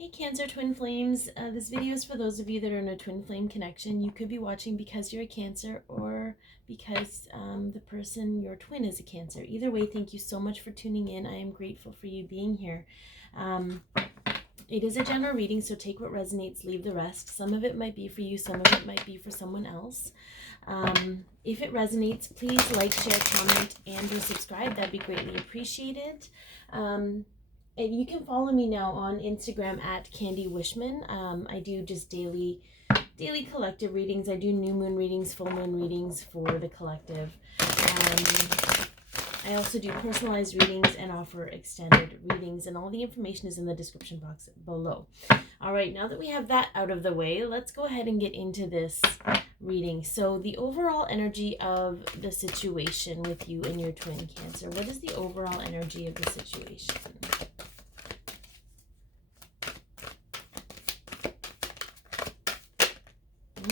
Hey Cancer Twin Flames, this video is for those of you that are in a twin flame connection. You could be watching because you're a Cancer or because the person, your twin, is a Cancer. Either way, thank you so much for tuning in. I am grateful for you being here. It is a general reading, so take what resonates, leave the rest. Some of it might be for you, some of it might be for someone else. If it resonates, please like, share, comment, and or subscribe. That'd be greatly appreciated. And you can follow me now on Instagram at Candy Wishman. I do just daily collective readings. I do new moon readings, full moon readings for the collective. I also do personalized readings and offer extended readings, and all the information is in the description box below. All right, now that we have that out of the way, let's go ahead and get into this reading. So the overall energy of the situation with you and your twin Cancer. What is the overall energy of the situation?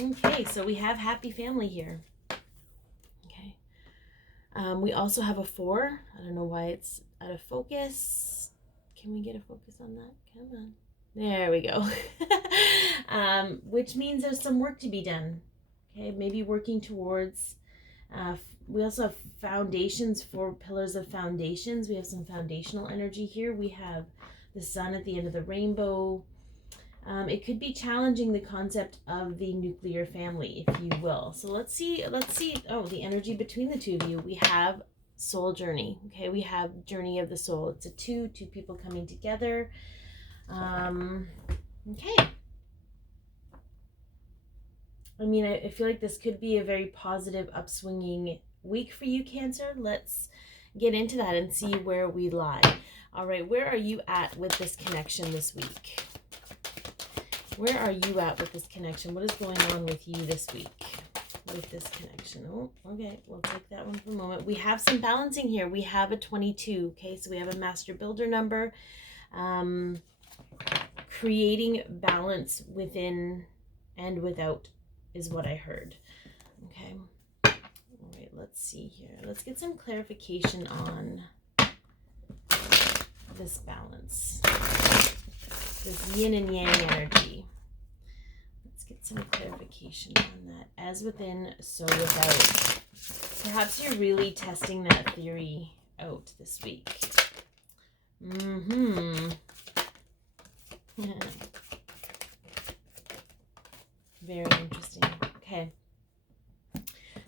Okay, so we have happy family here. Okay. We also have a 4. I don't know why it's out of focus. Can we get a focus on that? Come on. There we go. Which means there's some work to be done. Okay, maybe working towards... we also have foundations, 4 pillars of foundations. We have some foundational energy here. We have the sun at the end of the rainbow. It could be challenging the concept of the nuclear family, if you will. So let's see. Oh, the energy between the two of you. We have soul journey. Okay, we have journey of the soul. It's a two people coming together. Okay. I mean, I feel like this could be a very positive, upswinging week for you, Cancer. Let's get into that and see where we lie. All right, where are you at with this connection this week? Where are you at with this connection? What is going on with you this week with this connection? Oh, okay. We'll take that one for a moment. We have some balancing here. We have a 22. Okay, so we have a master builder number. Creating balance within and without is what I heard. Okay. All right, let's see here. Let's get some clarification on this balance. This yin and yang energy. Let's get some clarification on that. As within, so without. Perhaps you're really testing that theory out this week. Very interesting. Okay.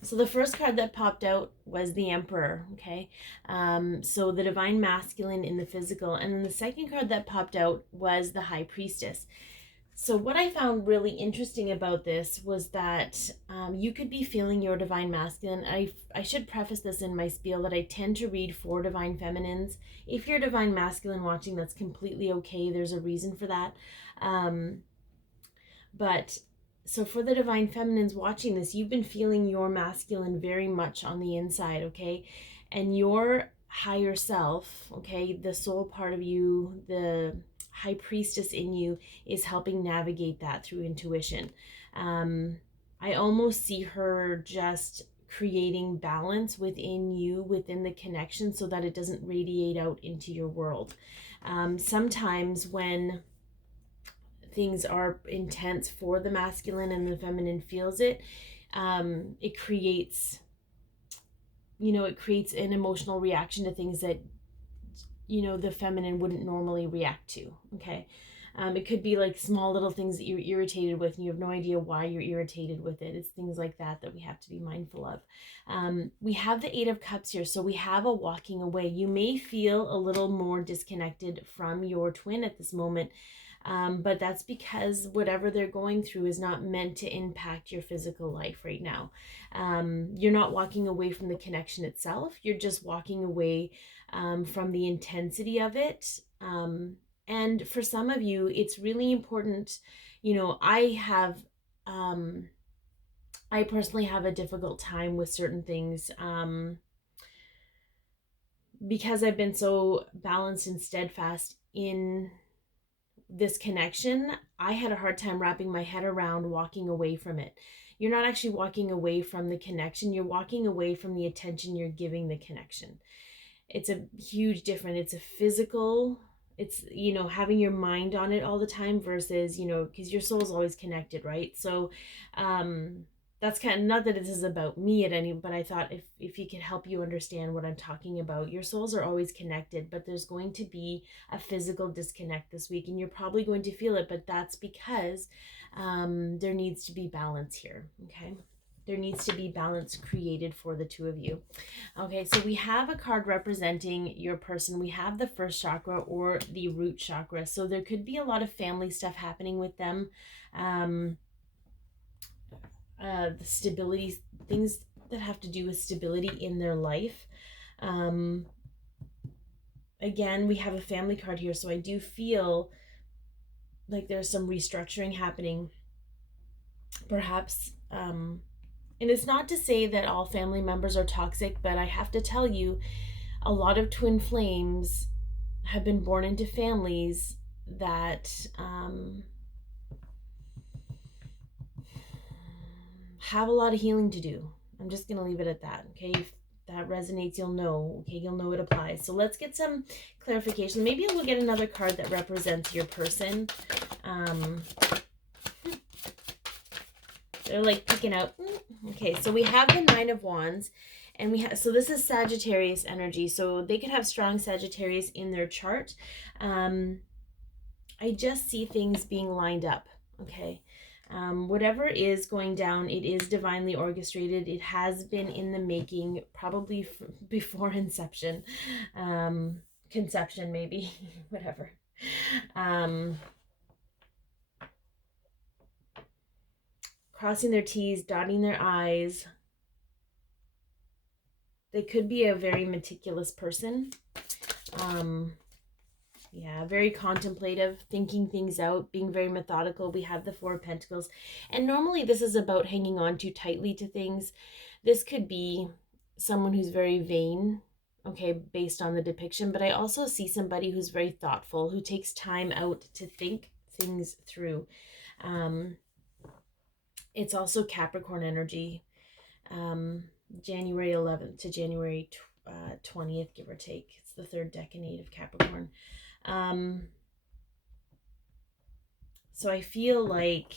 So the first card that popped out was the Emperor, okay? So the Divine Masculine in the physical. And then the second card that popped out was the High Priestess. So what I found really interesting about this was that you could be feeling your Divine Masculine. I should preface this in my spiel that I tend to read for Divine Feminines. If you're Divine Masculine watching, that's completely okay. There's a reason for that. So for the Divine Feminines watching this, you've been feeling your masculine very much on the inside, okay? And your higher self, okay, the soul part of you, the High Priestess in you, is helping navigate that through intuition. I almost see her just creating balance within you, within the connection, so that it doesn't radiate out into your world. Sometimes when things are intense for the masculine and the feminine feels it, it creates an emotional reaction to things that, the feminine wouldn't normally react to, okay? It could be like small little things that you're irritated with and you have no idea why you're irritated with it. It's things like that we have to be mindful of. We have the 8 of Cups here, so we have a walking away. You may feel a little more disconnected from your twin at this moment, but that's because whatever they're going through is not meant to impact your physical life right now. You're not walking away from the connection itself. You're just walking away from the intensity of it. And for some of you, it's really important. I personally have a difficult time with certain things because I've been so balanced and steadfast in this connection. I had a hard time wrapping my head around walking away from it. You're not actually walking away from the connection. You're walking away from the attention you're giving the connection. It's a huge difference. it's, you know, having your mind on it all the time versus, you know, because your soul's always connected, right? So that's kind of, not that this is about me at any, but I thought if you could help you understand what I'm talking about. Your souls are always connected, but there's going to be a physical disconnect this week, and you're probably going to feel it, but that's because there needs to be balance here. Okay, there needs to be balance created for the two of you. Okay, so we have a card representing your person. We have the first chakra or the root chakra. So there could be a lot of family stuff happening with them. The stability, things that have to do with stability in their life. Again, we have a family card here. So I do feel like there's some restructuring happening. Perhaps, and it's not to say that all family members are toxic, but I have to tell you, a lot of twin flames have been born into families that have a lot of healing to do. I'm just going to leave it at that. Okay, if that resonates, you'll know. Okay, you'll know it applies. So let's get some clarification. Maybe we'll get another card that represents your person. They're like picking out. Okay, so we have the Nine of Wands, and we have, so this is Sagittarius energy. So they could have strong Sagittarius in their chart. I just see things being lined up. Okay, whatever is going down, it is divinely orchestrated. It has been in the making, probably before inception, conception maybe, whatever. Crossing their T's, dotting their I's. They could be a very meticulous person. Yeah, very contemplative, thinking things out, being very methodical. We have the Four of Pentacles. And normally this is about hanging on too tightly to things. This could be someone who's very vain, okay, based on the depiction. But I also see somebody who's very thoughtful, who takes time out to think things through. It's also Capricorn energy. January 11th to January 20th, give or take. It's the third decade of Capricorn. So I feel like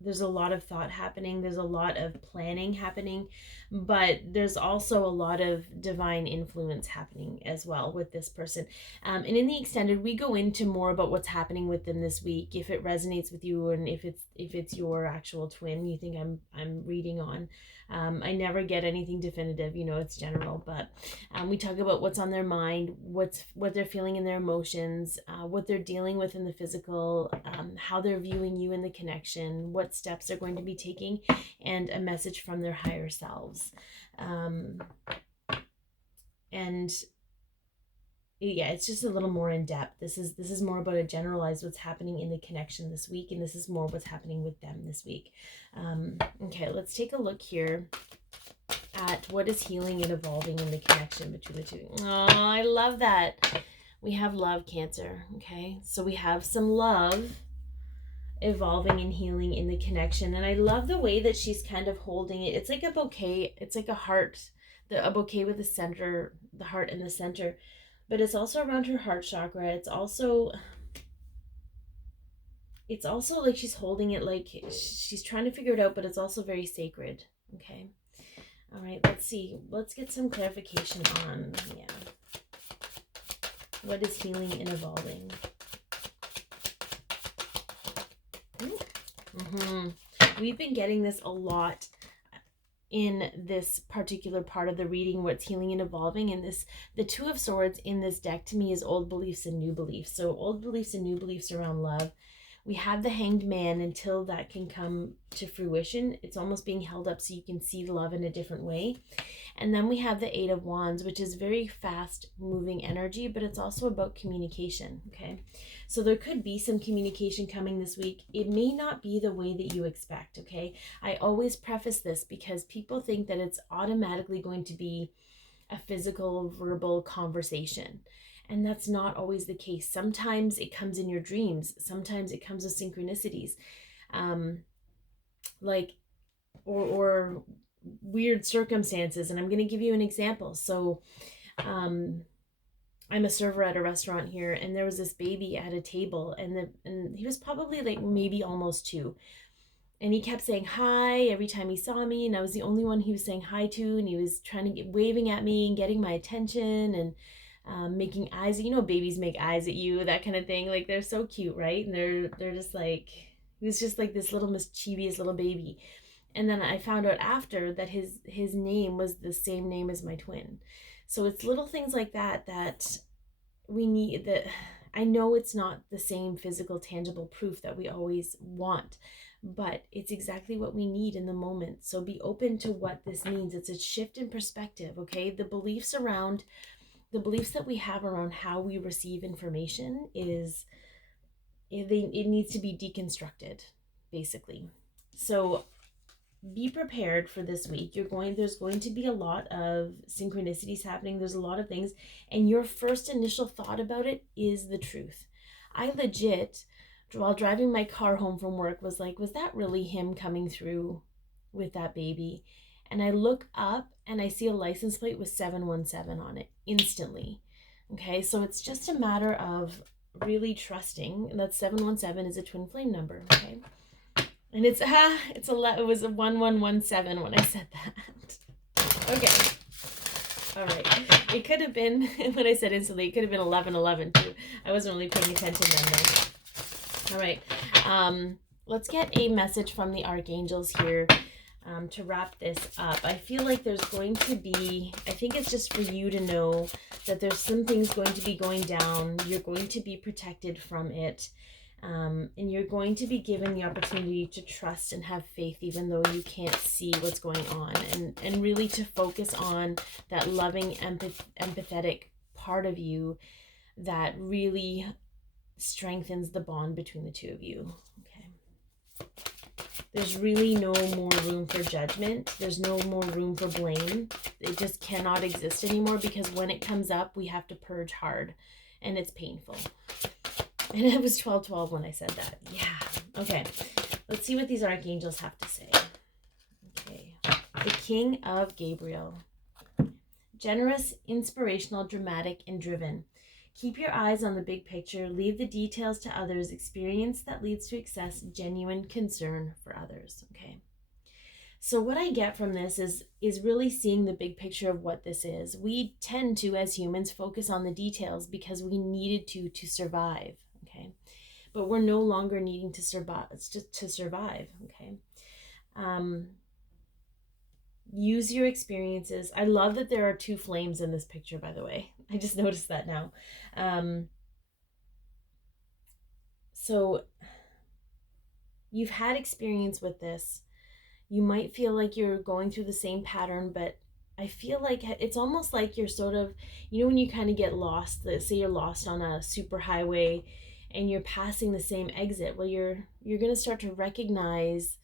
there's a lot of thought happening. There's a lot of planning happening, but there's also a lot of divine influence happening as well with this person. And in the extended, we go into more about what's happening with them this week, if it resonates with you, and if it's your actual twin you think I'm reading on. I never get anything definitive, you know, it's general, but we talk about what's on their mind, what they're feeling in their emotions, what they're dealing with in the physical, how they're viewing you in the connection, what steps they're going to be taking, and a message from their higher selves. And yeah, it's just a little more in depth. This is more about a generalized what's happening in the connection this week, and this is more what's happening with them this week. Okay, let's take a look here at what is healing and evolving in the connection between the two. Oh, I love that. We have love, Cancer. Okay, so we have some love evolving and healing in the connection, and I love the way that she's kind of holding it. It's like a bouquet. It's like a heart, a bouquet with the center, the heart in the center, but it's also around her heart chakra. It's also like she's holding it like she's trying to figure it out, but it's also very sacred. Okay. All right, let's see. Let's get some clarification on, yeah, what is healing and evolving. We've been getting this a lot in this particular part of the reading, what's healing and evolving. And this, the Two of Swords in this deck to me is old beliefs and new beliefs. So old beliefs and new beliefs around love. We have the Hanged Man. Until that can come to fruition, it's almost being held up so you can see love in a different way. And then we have the Eight of Wands, which is very fast moving energy, but it's also about communication. Okay, so there could be some communication coming this week. It may not be the way that you expect. Okay, I always preface this because people think that it's automatically going to be a physical, verbal conversation. And that's not always the case. Sometimes it comes in your dreams. Sometimes it comes with synchronicities. Or weird circumstances. And I'm going to give you an example. So I'm a server at a restaurant here, and there was this baby at a table, and he was probably like maybe almost 2. And he kept saying hi every time he saw me, and I was the only one he was saying hi to, and he was trying to waving at me and getting my attention, and making eyes. You know, babies make eyes at you, that kind of thing. Like, they're so cute, right? And they're just like, he was just like this little mischievous little baby. And then I found out after that his name was the same name as my twin. So it's little things like that that we need. That I know it's not the same physical tangible proof that we always want, but it's exactly what we need in the moment. So be open to what this means. It's a shift in perspective. Okay, the beliefs that we have around how we receive information it needs to be deconstructed, basically. So be prepared for this week. There's going to be a lot of synchronicities happening. There's a lot of things, and your first initial thought about it is the truth. I legit, while driving my car home from work, was like, was that really him coming through with that baby? And I look up and I see a license plate with 717 on it instantly. Okay, so it's just a matter of really trusting that 717 is a twin flame number. Okay. And it was a 1117 when I said that. Okay. All right. It could have been, when I said instantly, it could have been 1111 too. I wasn't really paying attention then though. All right. Let's get a message from the archangels here to wrap this up. I feel like there's going to be, I think it's just for you to know that there's some things going to be going down. You're going to be protected from it. And you're going to be given the opportunity to trust and have faith even though you can't see what's going on, and really to focus on that loving, empathetic part of you that really strengthens the bond between the two of you. Okay. There's really no more room for judgment. There's no more room for blame. It just cannot exist anymore, because when it comes up, we have to purge hard, and it's painful. And it was 12:12 when I said that. Yeah. Okay. Let's see what these archangels have to say. Okay. The King of Gabriel. Generous, inspirational, dramatic, and driven. Keep your eyes on the big picture. Leave the details to others. Experience that leads to success. Genuine concern for others. Okay. So what I get from this is really seeing the big picture of what this is. We tend to, as humans, focus on the details because we needed to survive. Okay, but we're no longer needing to survive. Okay, use your experiences. I love that there are 2 flames in this picture, by the way. I just noticed that now. So you've had experience with this. You might feel like you're going through the same pattern, but I feel like it's almost like you're sort of, when you kind of get lost, let's say you're lost on a super highway and you're passing the same exit. Well, you're going to start to recognize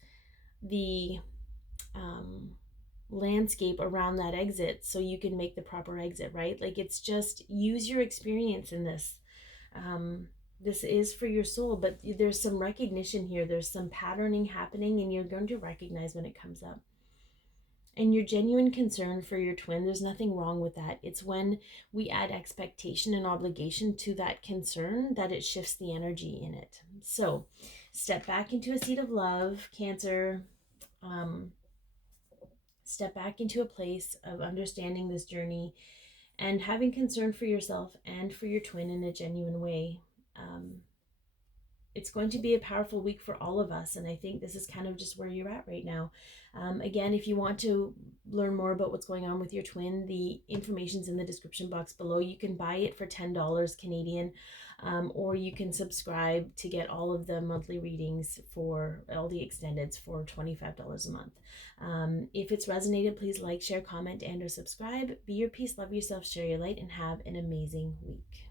the landscape around that exit so you can make the proper exit, right? Like, it's just use your experience in this. This is for your soul, but there's some recognition here. There's some patterning happening, and you're going to recognize when it comes up. And your genuine concern for your twin, there's nothing wrong with that. It's when we add expectation and obligation to that concern that it shifts the energy in it. So step back into a seat of love, Cancer. Step back into a place of understanding this journey and having concern for yourself and for your twin in a genuine way. It's going to be a powerful week for all of us, and I think this is kind of just where you're at right now. Again, if you want to learn more about what's going on with your twin, the information's in the description box below. You can buy it for $10 Canadian, or you can subscribe to get all of the monthly readings for all the extendeds for $25 a month. If it's resonated, please like, share, comment, and or subscribe. Be your peace, love yourself, share your light, and have an amazing week.